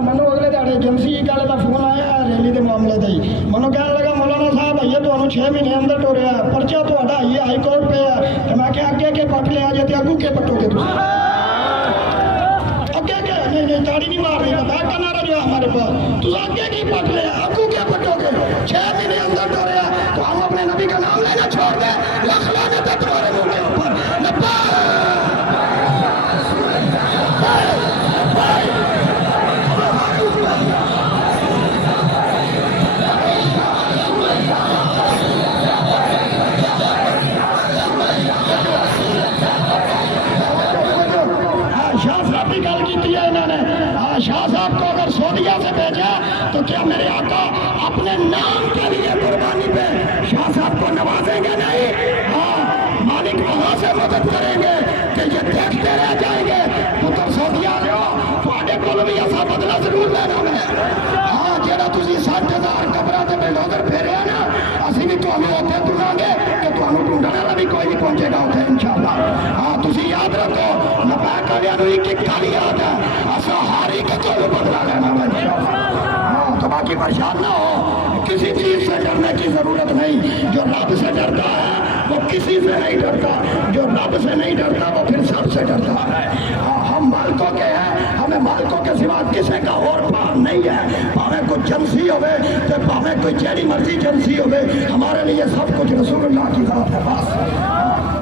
ਮੈਨੂੰ ਅਗਲੇ ਦਿਹਾੜੇ ਏਜੰਸੀ ਕੱਲ ਦਾ ਫੋਨ ਆਇਆ ਰੈਲੀ ਦੇ ਮਾਮਲੇ ਦਾ ਹੀ। ਮੈਨੂੰ ਕਹਿਣ ਲੱਗਾ ਮੌਲਾਨਾ ਸਾਹਿਬ ਭਈਆ ਤੁਹਾਨੂੰ 6 ਮਹੀਨੇ ਅੰਦਰ ਟੋਰਿਆ, ਪਰਚਾ ਤੁਹਾਡਾ ਹਾਈ ਕੋਰਟ पे है। तो मैं क्या आगे के पट लिया जे अगू के पटोगे तुम आगे के नहीं ताड़ी नहीं मारनी मैं करना रहा जो हमारे पास तुम आगे की पट लिया अगू के पटोगे 6 महीने अंदर टोरिया तो हम अपने नबी का नाम लेना छोड़ दे लख लाने तक तुम्हारे मुंह के ऊपर शाह साहब को अगर सऊदीया से भेजा तो क्या मेरे आका अपने नाम के लिए कुर्बानी पे शाह साहब को नवाजेंगे नहीं? हाँ, मालिक वहां से मदद करेंगे कि ये देखते रह जाएंगे पुत्र सऊदीया जाओ थोड़े को भी ऐसा बदला जरूर लेना है। हाँ जेड़ा तुसी 60,000 कब्रां ते बिल्डोजर फेरे ना असीं भी तुहानूं उत्थे तुरांगे कि तुहानूं ढूंढण वाला भी कोई नहीं पहुंचेगा उत्थे इंशाअल्लाह। हाँ तुसी याद रखो नपाक वालियां नूं एक काली याद है असा हारी के तो बदला लेना है। हाँ तो बाकी परेशान ना हो, किसी चीज से डरने की जरूरत नहीं। जो रब से डरता है वो किसी से नहीं डरता, जो रब से नहीं डरता वो फिर सबसे डरता है। हाँ हम मालिकों के हैं, हमें मालिकों के सिवा किसी का और पार नहीं है। भावे कोई एजेंसी होवे तो भावे कोई जेड़ी मर्जी एजेंसी होवे, हमारे लिए सब कुछ रसूलुल्लाह की तरफ है बस।